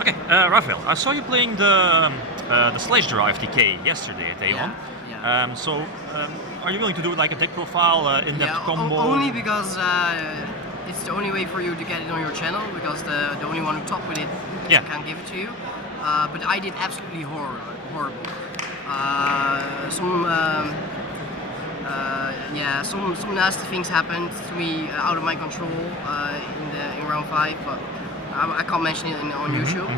Okay, Raphaël, I saw you playing the Slash Draw FTK yesterday at A1. Yeah. Are you willing to do like a deck profile, in-depth combo? Only because it's the only way for you to get it on your channel, because the only one who top with it can't give it to you. But I did absolutely horrible. Some nasty things happened to me out of my control in round 5, but I can't mention it on YouTube.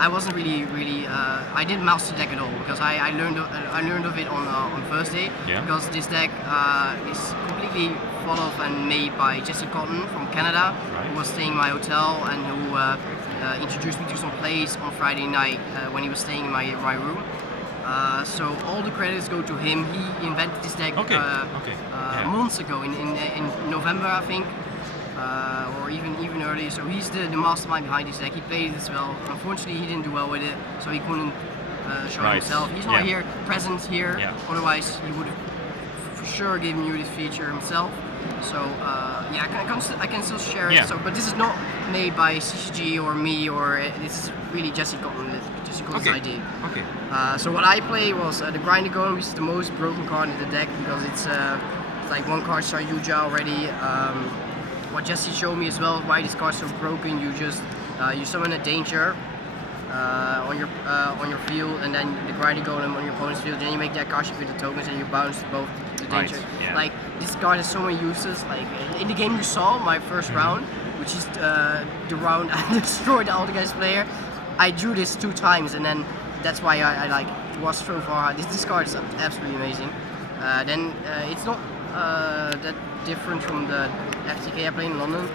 I wasn't really. I didn't mouse the deck at all, because I learned of it on Thursday. Yeah. Because this deck is completely thought of and made by Jesse Kotton from Canada, who was staying in my hotel and who introduced me to some plays on Friday night when he was staying in my room. So all the credits go to him. He invented this deck months ago in November, I think. Or even earlier, so he's the mastermind behind this deck. He played it as well. Unfortunately, he didn't do well with it, so he couldn't show himself. He's not present here. Otherwise, he would have for sure given you this feature himself. So I can still share it. So, but this is not made by CCG or me, or this is really Jesse Kotton's idea. Okay. So what I play was the Grinder Golem, which is the most broken card in the deck, because it's like one card star Yuja already. What Jesse showed me as well, why this card's so broken, you just you summon a danger on your field, and then the Grinding Golem on your opponent's field, then you make that card with the tokens and you bounce both the danger. Like, this card has so many uses. Like in the game you saw, my first round, which is the round I destroyed the other guy's player, I drew this 2 times, and then that's why I like it was so far. This card is absolutely amazing. Then it's not that different from the FTK I played in London.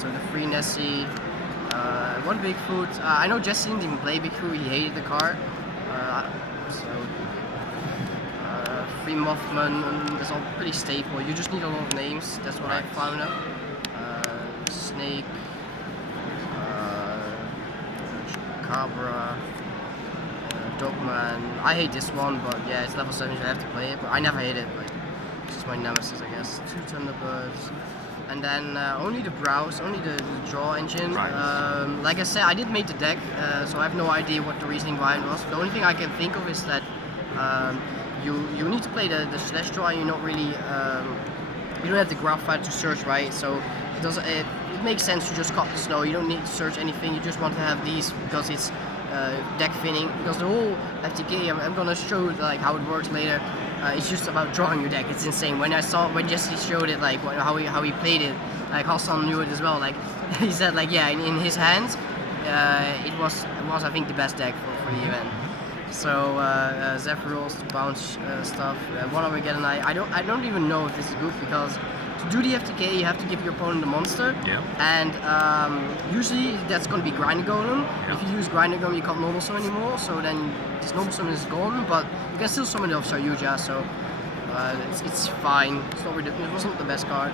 So the free Nessie, one Bigfoot. I know Jesse didn't even play Bigfoot, he hated the card. Free Mothman, that's all pretty staple. You just need a lot of names, that's what I found out. Snake, Cabra, Dogman. I hate this one, but yeah, it's level 7, so I have to play it, but I never hate it. Like, this is my nemesis, I guess. 2 Thunderbirds. And then only the browse, only the draw engine. Like I said, I didn't make the deck, so I have no idea what the reasoning behind was. The only thing I can think of is that you need to play the slash draw. You're not really you don't have the graph file to search, right? So it makes sense to just cut the snow. You don't need to search anything. You just want to have these because it's deck thinning. Because the whole FTK, I'm gonna show like how it works later. It's just about drawing your deck. It's insane. When Jesse showed it, like how he played it, like Hassan knew it as well. Like he said, like in his hands, it was I think the best deck for the event. So Zephyros to bounce stuff. One Armageddon. I don't even know if this is good, because to do the FTK you have to give your opponent a monster. Yeah. And usually that's going to be Grinding Golem. Yeah. If you use Grinding Golem, you can't normal summon anymore. So then this normal summon is gone, but you can still summon it off Yuja. So it's fine. It wasn't the best card.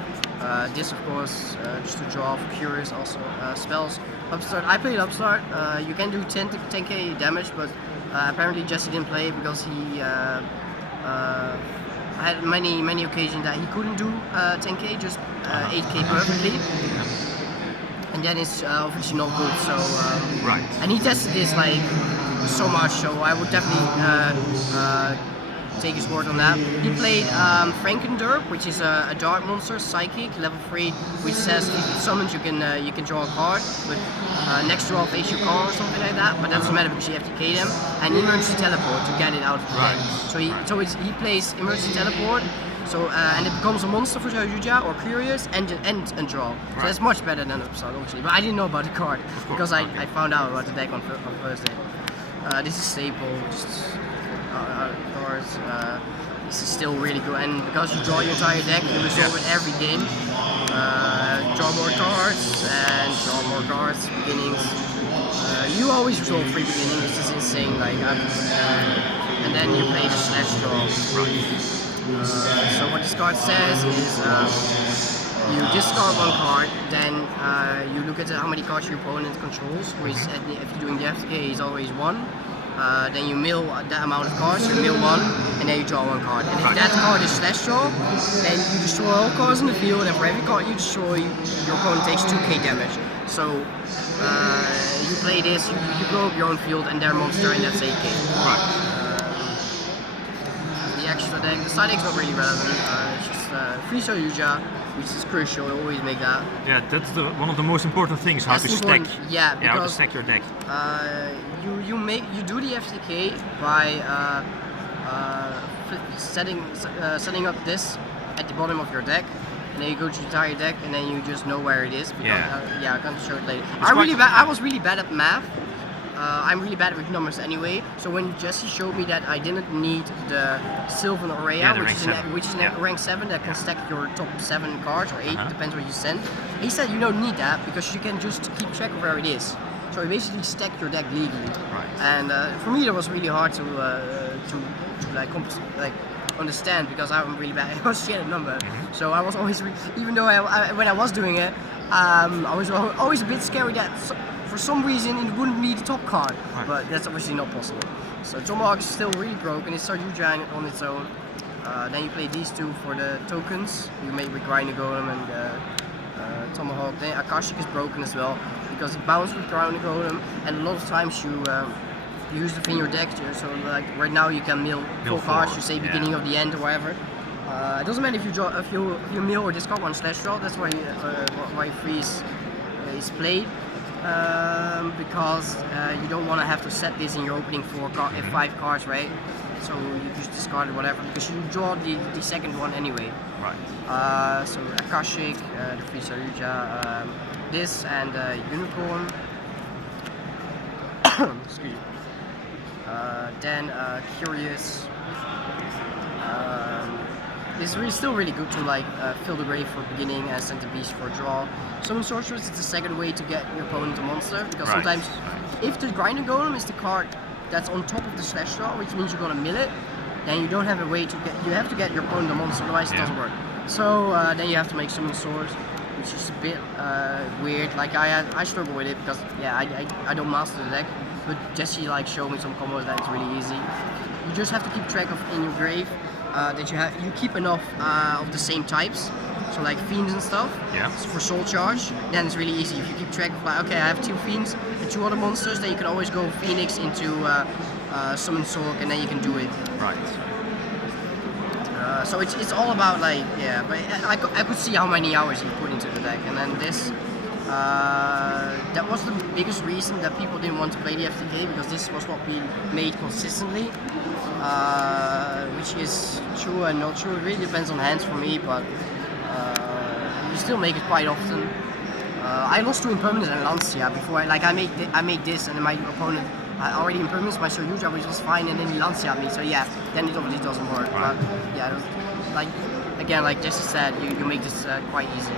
This of course just to draw for Curious also. Spells. Upstart. I played Upstart. You can do 10k damage, but apparently Jesse didn't play it because he had many occasions that he couldn't do 10k, just 8k perfectly. And then it's obviously not good. So and he tested this like so much, so I would definitely take his word on that. He played Frankenderp, which is a dark monster, psychic, level 3, which says if it summons you can draw a card, but next draw face your card or something like that. But that doesn't matter because you FTK them, and emergency teleport to get it out of the deck. So he plays emergency teleport. So and it becomes a monster for Yuja or Curious and draw. So that's much better than Upstart, obviously. But I didn't know about the card because I found out about the deck on Thursday. This is staple. Cards. This is still really good, and because you draw your entire deck, you resolve it every game. Draw more cards and draw more cards. Beginnings. You always resolve 3 beginnings. This is insane. Like, and then you play the slash draw. So what this card says is you discard 1 card, then you look at how many cards your opponent controls, which if you're doing the FTK is always 1. Then you mill that amount of cards, you mill 1, and then you draw 1 card. And if that card is slash draw, then you destroy all cards in the field, and for every card you destroy, your opponent takes 2k damage. So you play this, you blow up your own field and their monster, and that's 8k. Right. The extra deck, the side deck's not really relevant. It's just free Soyuja, which is crucial. You always make that. Yeah, that's one of the most important things. How That's to stack. important, yeah, how to because stack your deck. you do the FTK by setting up this at the bottom of your deck, and then you go to the entire deck, and then you just know where it is. Because, Yeah. I'm gonna show it later. It's I was really bad at math. I'm really bad with numbers anyway. So when Jesse showed me that I didn't need the Sylvan Aurea, Yeah, the which is rank 7. rank 7 that can stack your top 7 cards or 8, depends what you send. He said you don't need that because you can just keep track of where it is. So you basically stack your deck legally. Right. And for me, that was really hard to understand because I'm really bad. I was shit at number. So I was always, even though when I was doing it, I was always a bit scary that for some reason it wouldn't be the top card. Right. But that's obviously not possible. So Tomahawk is still really broken. It's Saryuja on its own. Then you play these two for the tokens. You make with Grinder Golem and Tomahawk. Then Akashic is broken as well because it bounces with Grinder Golem, and a lot of times you use it in your deck. So like right now you can mill 4 cards. You say beginning of the end or whatever. It doesn't matter if you draw, if you mill or discard one slash draw. That's why freeze is played. Because you don't want to have to set this in your opening 5 cards, right? So you just discard it, whatever, because you draw the second one anyway. Right. So Akashic, the free Saryuja, this and Unicorn. Excuse me. Then Curious. This is still really good to like fill the grave for beginning and send the beast for a draw. Summon Sorceress is the second way to get your opponent a monster, because sometimes if the Grinder Golem is the card that's on top of the slash draw, which means you're gonna mill it, then you don't have a way to get, you have to get your opponent a monster, otherwise it doesn't work. So then you have to make Summon Swords, which is a bit weird. Like I struggle with it because I don't master the deck, but Jesse like showed me some combos that it's really easy. You just have to keep track of in your grave that you keep enough of the same types, so like fiends and stuff. Yeah. So for soul charge, then it's really easy. If you keep track of like, okay, I have 2 fiends and 2 other monsters, then you can always go Phoenix into summon Sork, and then you can do it. Right. So it's all about like, yeah, but I could see how many hours he put into the deck. And then this, that was the biggest reason that people didn't want to play the FTK, because this was what we made consistently, which is true and not true. It really depends on hands for me, but you still make it quite often. I lost to Impermanence and Lancia before. I made this, and then my opponent already Impermanence my Saryuja, which was fine, and then he Lancia me. So yeah, then it obviously doesn't work. Right. But yeah, like again, like Jesse said, you make this quite easy.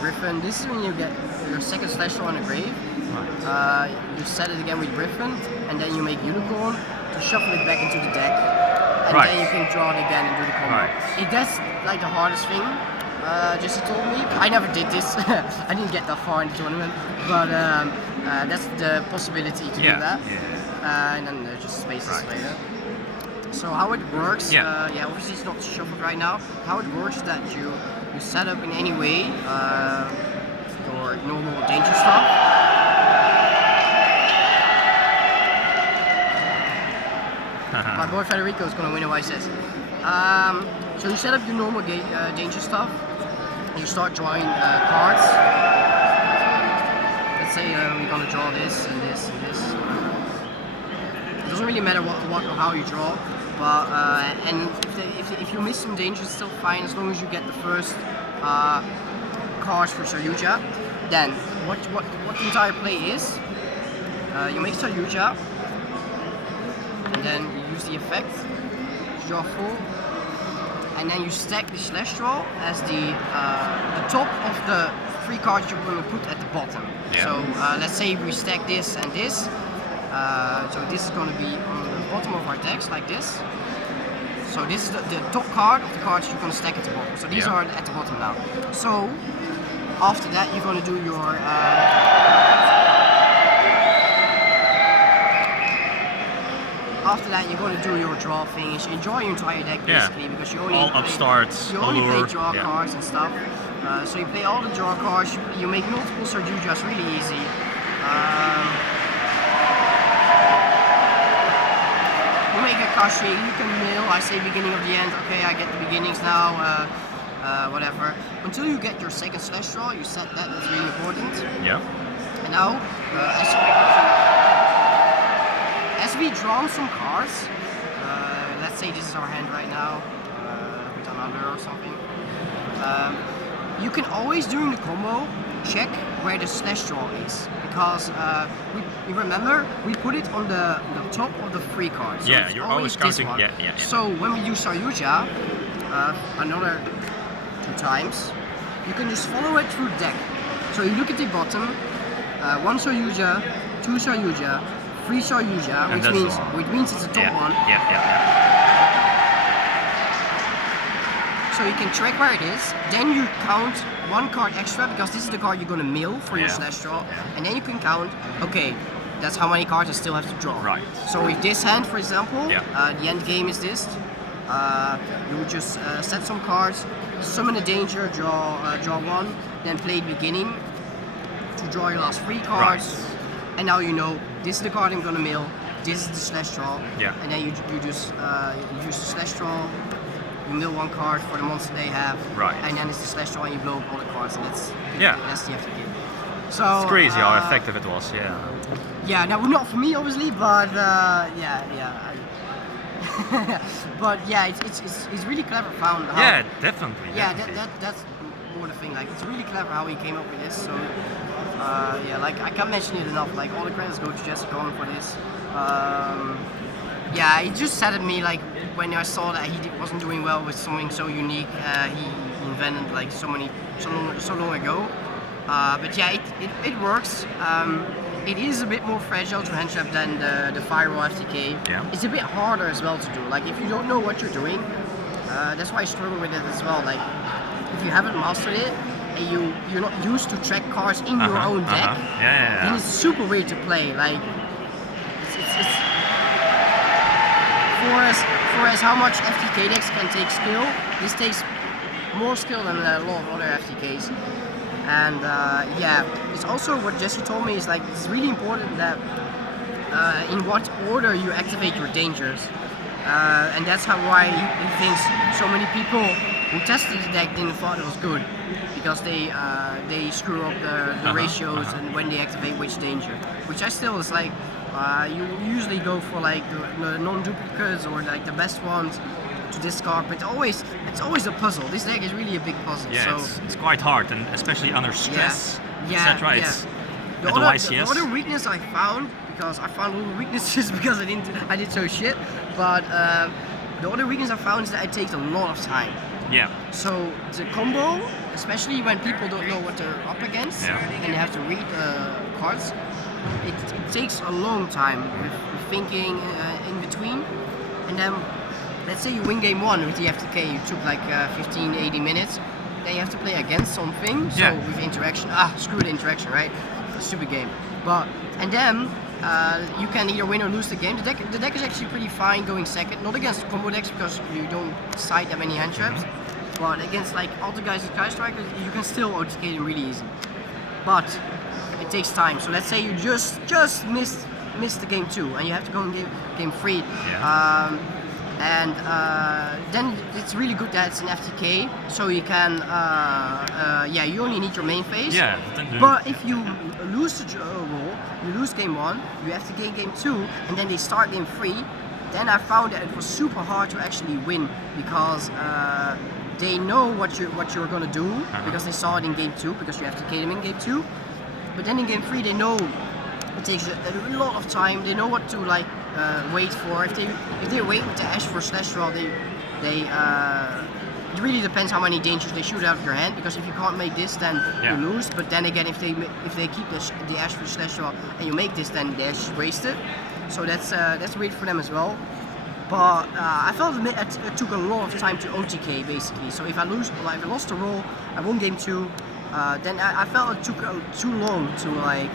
Griffin, this is when you get your second slash draw on a grave. Right. You set it again with Griffin, and then you make Unicorn to shuffle it back into the deck, and then you can draw it again and do the combo. Right. That's like the hardest thing. Jesse told me. I never did this. I didn't get that far in the tournament, but that's the possibility to do that. Yeah. And then just spaces later. So how it works? Obviously it's not shuffled right now. How it works is that you set up in any way your normal danger stuff. My boy Federico is gonna win a YSS. So you set up your normal danger stuff. You start drawing cards. Let's say we're gonna draw this and this and this. It doesn't really matter what or how you draw, but and if you miss some danger, it's still fine as long as you get the first cards for Saryuja. Then what the entire play is, you make Saryuja, and then you use the effect, draw full, and then you stack the slash draw as the top of the 3 cards you're going to put at the bottom. Yeah. So let's say we stack this and this. So this is going to be on the bottom of our decks like this. So this is the top card of the cards you're going to stack at the bottom. So these are at the bottom now. So after that you're going to do your draw thing. You draw your entire deck basically, because you only play draw cards and stuff. So you play all the draw cards, you make multiple Sarjujas really easy. You make a Kashi, you can mill, I say beginning of the end, okay, I get the beginnings now, whatever. Until you get your second slash draw, you set that, that's really important. Yeah. And now, as we draw some cards, let's say this is our hand right now, with another or something. You can always, during the combo, check where the slash draw is. Because we remember, we put it on the top of the free card. So yeah, you're always counting. Yeah. So when we use Saryuja, another 2 times, you can just follow it through the deck. So you look at the bottom, 1 Saryuja, 2 Saryuja, 3 Saryuja, which means it's the top one. Yeah. So you can track where it is, then you count 1 card extra because this is the card you're gonna mill for your slash draw, and then you can count, okay, that's how many cards I still have to draw. Right. So with this hand, for example, the end game is this. You would just set some cards, summon a danger, draw 1, then play the beginning to draw your last 3 cards, and now you know this is the card I'm gonna mill, this is the slash draw, and then you just use the slash draw. You mill 1 card for the monster they have, and then it's the slash draw and you blow up all the cards, and that's the FTK. So it's crazy how effective it was. Yeah, now not for me obviously, but but yeah, it's really clever found. How, Definitely. That's more the thing. Like it's really clever how he came up with this. So like I can't mention it enough. Like all the credits go to Jesse Kotton for this. Yeah, it just saddened me like when I saw that he wasn't doing well with something so unique he invented like so long ago. But yeah, it works. It is a bit more fragile to hand trap than the Firewall FTK. It's a bit harder as well to do. Like if you don't know what you're doing, that's why I struggle with it as well. Like if you haven't mastered it and you're not used to track cards in your own deck, then it's super weird to play. Like it's for as how much FTK decks can take skill, this takes more skill than a lot of other FTKs. And yeah, it's also what Jesse told me is like it's really important that in what order you activate your dangers. And that's why he thinks so many people who tested the deck didn't thought it was good, because they screw up the ratios and when they activate which danger. Which I still is like you usually go for like the non-duplicates or like the best ones to discard, but it's always a puzzle. This deck is really a big puzzle. Yeah, so it's quite hard, and especially under stress, etc. The other weakness I found, because I found all the weaknesses because I did so shit, but the other weakness I found is that it takes a lot of time. Yeah. So the combo, especially when people don't know what they're up against and they have to read cards, it takes a long time with thinking in between. And then let's say you win game 1 with the FTK, you took like 15-80 minutes, then you have to play against something, so with interaction, screw the interaction, right? Stupid game. And then you can either win or lose the game. The deck is actually pretty fine going second, not against combo decks because you don't side that many hand traps, but against like Alter guys and Sky Strikers, you can still OTK them really easy. But it takes time. So let's say you just missed the game 2 and you have to go in game 3. And then it's really good that it's an FTK, so you can, you only need your main phase. But if you lose the roll, you lose game 1, you have to gain game 2, and then they start game 3, then I found that it was super hard to actually win, because they know what you're gonna do, because they saw it in game 2, because you have to FTK them in game 2. But then in game 3 they know it takes a lot of time, they know what to like wait for. If they wait with the Ash for slash draw, it really depends how many dangers they shoot out of your hand, because if you can't make this, then you lose. But then again, if they keep the Ash for slash draw and you make this, then the Ash is wasted. So that's weird for them as well. But I felt it took a lot of time to OTK basically. So if I lost the roll, I won game 2. Then I felt it took too long to like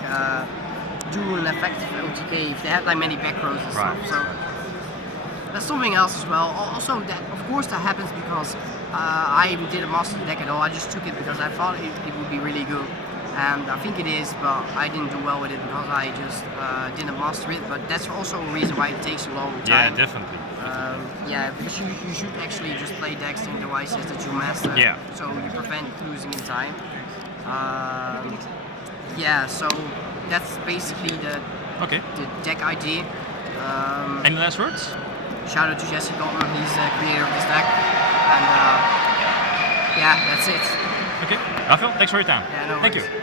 do an effective OTK if they had like many back rows and stuff. So that's something else as well. Also, that of course that happens because I didn't master the deck at all. I just took it because I thought it would be really good. And I think it is, but I didn't do well with it because I just didn't master it. But that's also a reason why it takes a long Yeah, time. definitely. Yeah, because you should actually just play decks in devices that you master. Yeah. So you prevent losing in time. Yeah, so that's basically the deck idea. Any last words? Shout out to Jesse Kotton, he's the creator of this deck. And yeah, that's it. Okay. Raphaël, thanks for your time. Yeah, no Thank worries. you.